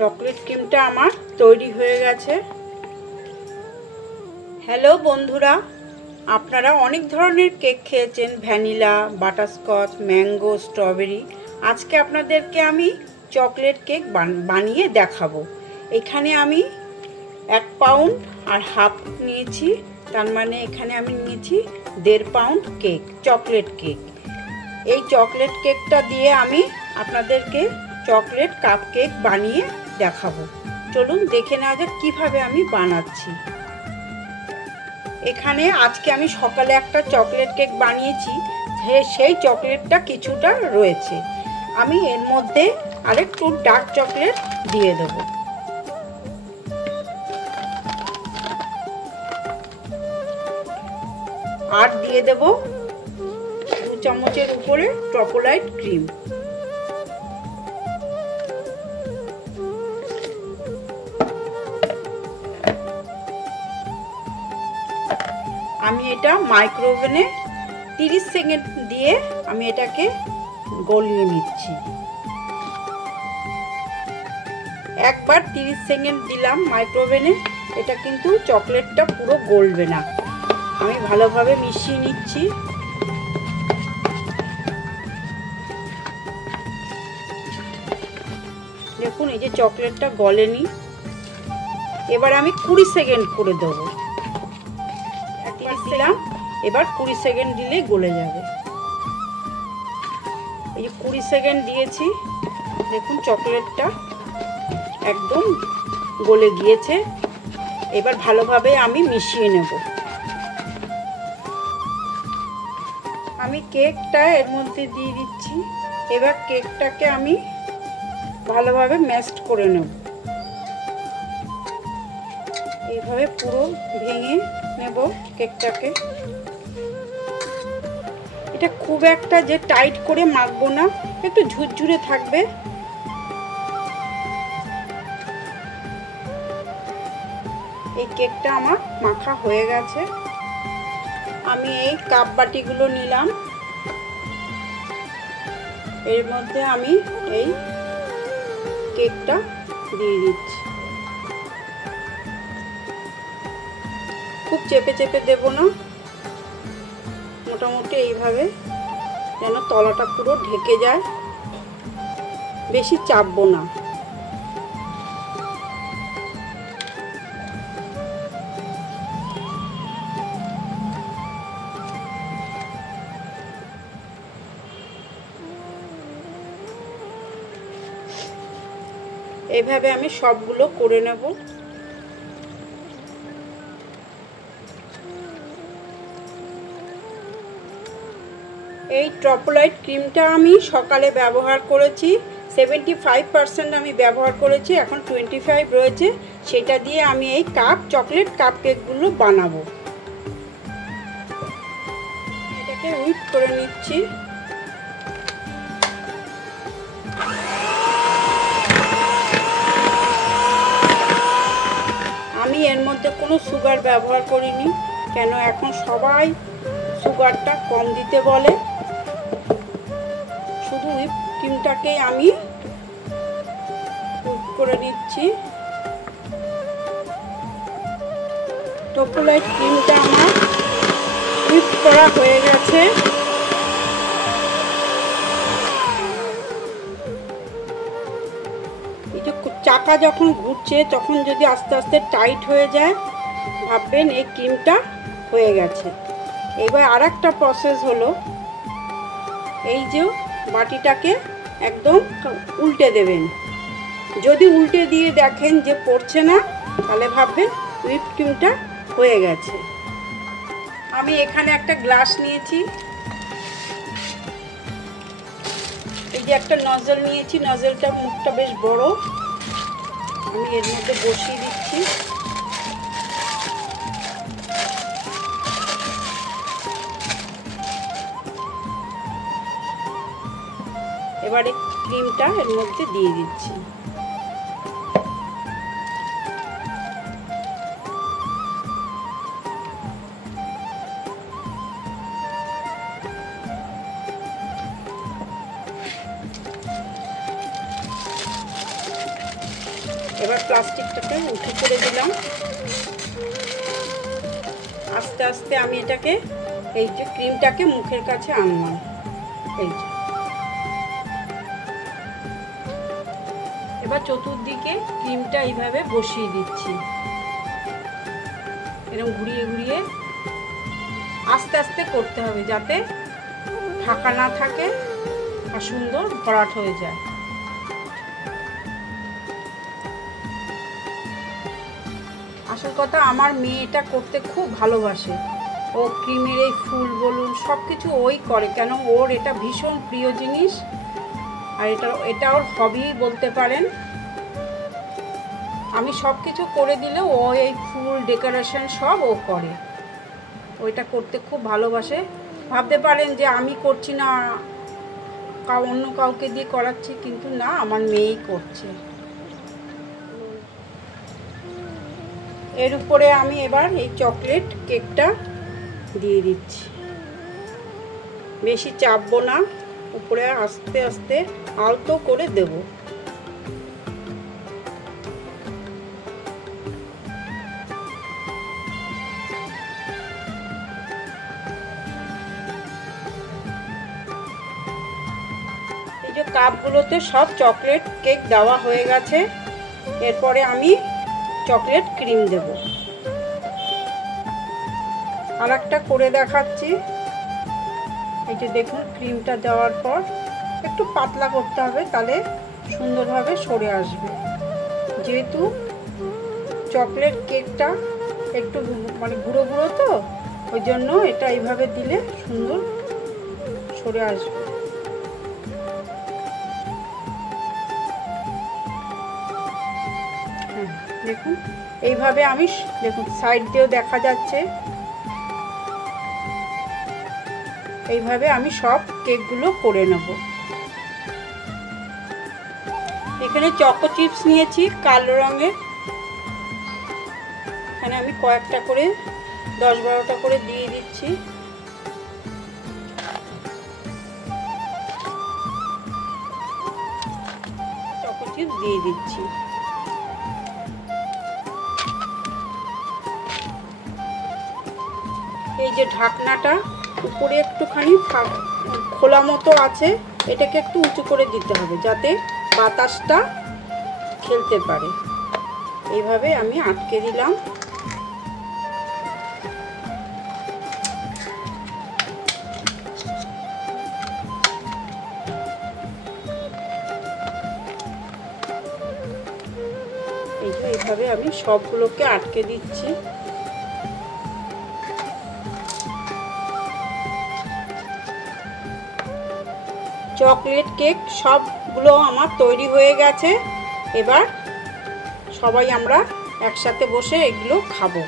Chocolate ক্রিমটা আমার তৈরি হয়ে গেছে। হ্যালো বন্ধুরা, আপনারা অনেক ধরনের কেক খেয়েছেন, ভ্যানিলা, বাটারস্কচ, ম্যাঙ্গো, স্ট্রবেরি। আজকে আপনাদেরকে আমি চকলেট কেক বানিয়ে দেখাবো। এখানে আমি 1 পাউন্ড আর হাফ নিয়েছি, তার মানে এখানে আমি নিয়েছি 1.5 পাউন্ড কেক, চকলেট কেক। এই চকলেট কেকটা দিয়ে আমি আপনাদেরকে চকলেট কাপ কেক বানিয়ে দেখাবো। চলুন দেখে নেওয়া যাক কীভাবে আমি বানাচ্ছি। এখানে আজকে আমি সকালে একটা চকলেট কেক বানিয়েছি, সেই চকলেটটা কিছুটা রয়েছে। আমি এর মধ্যে আরেকটু ডার্ক চকলেট দিয়ে দেব। আর দিয়ে দেব 2 চামচের উপরে চকোলাইট ক্রিম। আমি এটা মাইক্রোওভেনে 30 সেকেন্ড দিয়ে আমি এটাকে গলিয়ে নিচ্ছি। একবার 30 সেকেন্ড দিলাম মাইক্রোওভেনে, এটা কিন্তু চকলেটটা পুরো গলবে না। আমি ভালোভাবে মিশিয়ে নিচ্ছি। দেখুন এই যে চকলেটটা গলেনি। এবার আমি 20 সেকেন্ড করে দেবো। 30 দিলাম, এবার 20 সেকেন্ড দিলেই গলে যাবে। এই যে 20 সেকেন্ড দিয়েছি, দেখুন চকলেটটা একদম গলে গিয়েছে। এবার ভালোভাবে আমি মিশিয়ে নেব। আমি কেকটা এর মধ্যে দিয়ে দিচ্ছি। এবার কেকটাকে আমি ভালোভাবে ম্যাশড করে নেব। এইভাবে পুরো ভেঙে নেব কেকটাকে। এটা খুব একটা যে টাইট করে মাখবো না, একটু ঝুরঝুরে থাকবে। এই কেকটা আমার মাখা হয়ে গেছে। আমি এই কাপ বাটিগুলো নিলাম, এর মধ্যে আমি এই কেকটা দিয়ে দিচ্ছি। খুব চেপে চেপে দেব না, মোটামুটি এইভাবে যেন তলাটা পুরো ঢেকে যায়, বেশি চাপবো না। এইভাবে আমি সবগুলো করে নেব। এই চকোলাইট ক্রিমটা আমি সকালে ব্যবহার করেছি, 75% আমি ব্যবহার করেছি, এখন 25 রয়েছে। সেটা দিয়ে আমি এই চকলেট কাপ কেকগুলো বানাবো। এটাকে হুইপ করে নিচ্ছি। আমি এর মধ্যে কোনো সুগার ব্যবহার করিনি, কেন এখন সবাই সুগারটা কম দিতে বলে। শুধু হুইপ ক্রিমটাকে আমি হুইপ করে নিচ্ছি। চকোলেট ক্রিমটা আমার হুইপ করা হয়ে গেছে। এই যে চাকা যখন ঘুরছে তখন যদি আস্তে আস্তে টাইট হয়ে যায়, ভাববেন এই ক্রিমটা হয়ে গেছে। এবার আর একটা প্রসেস হলো, এই যে বাটিটাকে একদম উল্টে দেবেন। যদি উল্টে দিয়ে দেখেন যে পড়ছে না, তাহলে ভাববেন হুইপ ক্রিমটা হয়ে গেছে। আমি এখানে একটা গ্লাস নিয়েছি, এই যে একটা নজল নিয়েছি, নজলটা মুখটা বেশ বড়। আমি এর মধ্যে বসিয়ে দিচ্ছি। এবারে ক্রিমটা এর মধ্যে দিয়ে দিচ্ছি। এবার প্লাস্টিকটাকে উঠে করে দিলাম। আস্তে আস্তে আমি এটাকে এই যে ক্রিমটাকে মুখের কাছে আনলাম। এই যে এবার চতুর্দিকে ক্রিমটা এইভাবে বসিয়ে দিচ্ছি, এরকম ঘুরিয়ে ঘুরিয়ে আস্তে আস্তে করতে হবে যাতে ফাঁকা না থাকে আর সুন্দর ভরাট হয়ে যায়। আসল কথা, আমার মেয়ে এটা করতে খুব ভালোবাসে। ও ক্রিমের এই ফুল বলুন সব কিছু ওই করে, কেন ওর এটা ভীষণ প্রিয় জিনিস, আর এটা ওর হবি বলতে পারেন। আমি সব কিছু করে দিলে ও এই ফুল ডেকোরেশন সব ও করে। ওইটা করতে খুব ভালোবাসে। ভাবতে পারেন যে আমি করছি না, অন্য কাউকে দিয়ে করাচ্ছি, কিন্তু না, আমার মেয়েই করছে। এর উপরে আমি এবার এই চকলেট কেকটা দিয়ে দিচ্ছি। বেশি চাপবো না, উপরে আস্তে আস্তে আলতো করে দেব। এই যে কাপগুলোতে সব চকলেট কেক দেওয়া হয়ে গেছে। এরপরে আমি চকলেট ক্রিম দেব। আর একটা করে দেখাচ্ছি। এই যে দেখুন, ক্রিমটা দেওয়ার পর একটু পাতলা করতে হবে, তাহলে সুন্দরভাবে সরে আসবে। যেহেতু চকলেট কেকটা একটু মানে গুঁড়ো গুঁড়ো, তো ওই জন্য এটা এইভাবে দিলে সুন্দর সরে আসবে। হ্যাঁ দেখুন, এইভাবে আমি দেখুন সাইড দিয়েও দেখা যাচ্ছে। এইভাবে আমি সব কেকগুলো করে নেব। এখানে চকো চিপস নিয়েছি কালো রঙের। এখানে আমি কয়েকটা করে 10-12টা করে দিয়ে দিচ্ছি। চকো চিপস দিয়ে দিচ্ছি। এই যে ঢাকনাটা উপরে একটুখানি খোলা মতো আছে, এটাকে একটু উঁচু করে দিতে হবে যাতে বাতাসটা খেলতে পারে। এইভাবে আমি আটকে দিলাম। এইভাবে আমি সবগুলোকে আটকে দিচ্ছি। চকলেট কেক সবগুলো আমার তৈরি হয়ে গেছে। এবার সবাই আমরা একসাথে বসে এগুলো খাবো।